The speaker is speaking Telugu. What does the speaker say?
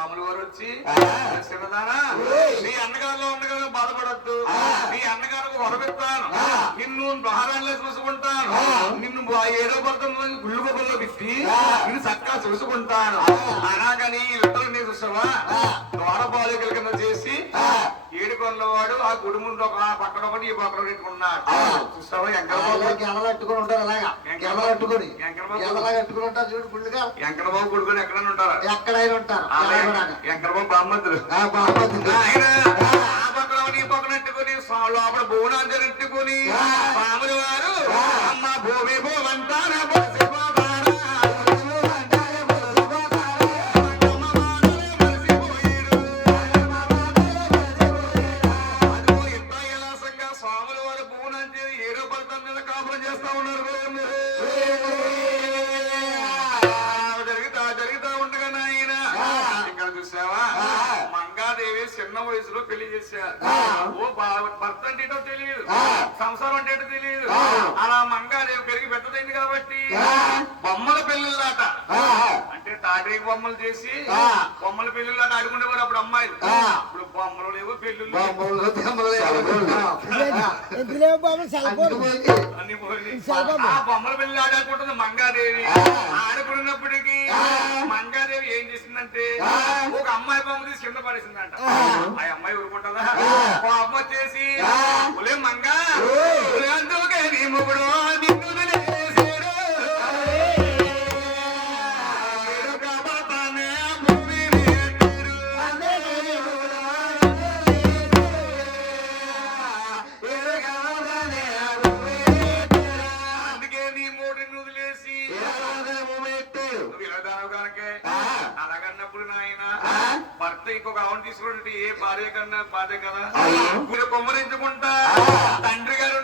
స్వాములు వారు వచ్చి చిన్నదానా నీ అన్నగారిలో ఉండగా బాధపడద్దు, నీ అన్నగారికి వరపెడతాను, నిన్ను మహారాణిలో చూసుకుంటాను, నిన్ను 7వ భర్తలో గుళ్ళు గొప్పలో పెట్టి నిన్ను చక్కగా చూసుకుంటాను అనగాని ఇద్దరు నీ చూసావా ద్వారపాలికల కింద చేసి 7 కొనల వాడు ఆ గుడి ముందు ఒక పక్కన ఒకటి ఈ పక్కన పెట్టుకున్నాడు. చూసావా ఎంకరట్టుకుని ఉంటారు, అలాగా ఎంకరట్టుకుని కట్టుకుని ఉంటారు చూడు గుళ్ళుగా. ఎంకరబాబు గుడుకొని ఎక్కడైనా ఉంటారు, ఎక్కడైనా ఉంటారు. ఎంకరబాబు బామ్మద్దులు ఆయన ఆ పక్కన ఈ పక్కన ఎట్టుకుని లోపల బోనాలు జరుపుకుని స్వాములు వారు అమ్మ భూమి భూమంటారా స్వాములు వారు బోనం చేసి 7వ భర్త మీద కాపురం చేస్తా ఉన్నారు. జరుగుతా ఉండగా నాయన ఇక్కడ చూసావా మంగాదేవి చిన్న వయసులో పెళ్లి చేశారు. ఓ భర్త అంటే ఏంటో తెలియదు, సంసారం అంటే ఏంటో తెలియదు. అలా మంగాదేవి పెరిగి పెద్దదైంది కాబట్టి బొమ్మల పెళ్ళిళ్ళాట అంటే తాటేకి బొమ్మలు చేసి బొమ్మల పెళ్ళిళ్ళాట ఆడుకునేవారు అప్పుడు అమ్మాయిలు. ఇప్పుడు బొమ్మలు లేవు పెళ్ళిళ్ళు అన్ని పోయి ఆ బొమ్మల పెళ్లి ఆడుకుంటుంది మంగాదేవి. ఆడుకున్నప్పటికీ మంగాదేవి ఏం చేసిందంటే ఒక అమ్మాయి బొమ్మ తీసి కింద పడేసిందంట. ఆ అమ్మాయి ఊరుకుంటుందా? ఓ అమ్మ వచ్చేసి ఒలే మంగా అందుకే నీ మొగుడు నిన్ను వదిలేసాడు. అందుకే నీ మూడిని వదిలేసి అలాగన్నప్పుడు నాయన భర్త ఇంకొక ఆవును తీసుకుంటే ఏ భార్య కన్నా బాధే కదా. కొమ్మరించుకుంటా తండ్రి గారు